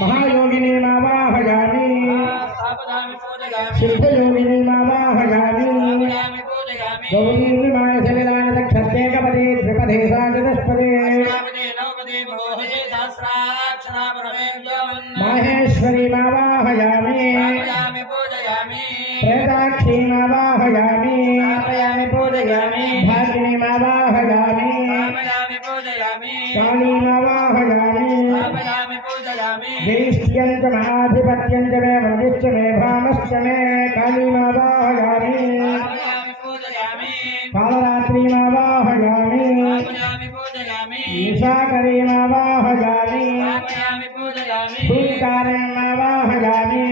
महायोगिनीमावाहयामि सिद्धयोगिनीमावाहयामि गौरीमायसलिलानक्षत्रेकपदे द्विपदे साचतुष्पदे माहेश्वरीमावाहयामि प्रेताक्षीमावाहयामि भागिनीमावाहयामि कालीमावाहयामि वेष्ट्यञ्च महाधिपत्यञ्च मे वन्दिश्च मे भामश्च मे कालीमावाहयामि कालरात्रीमावाहयामि ईशाकरीमावाहयामि भूमिकारीमावाहयामि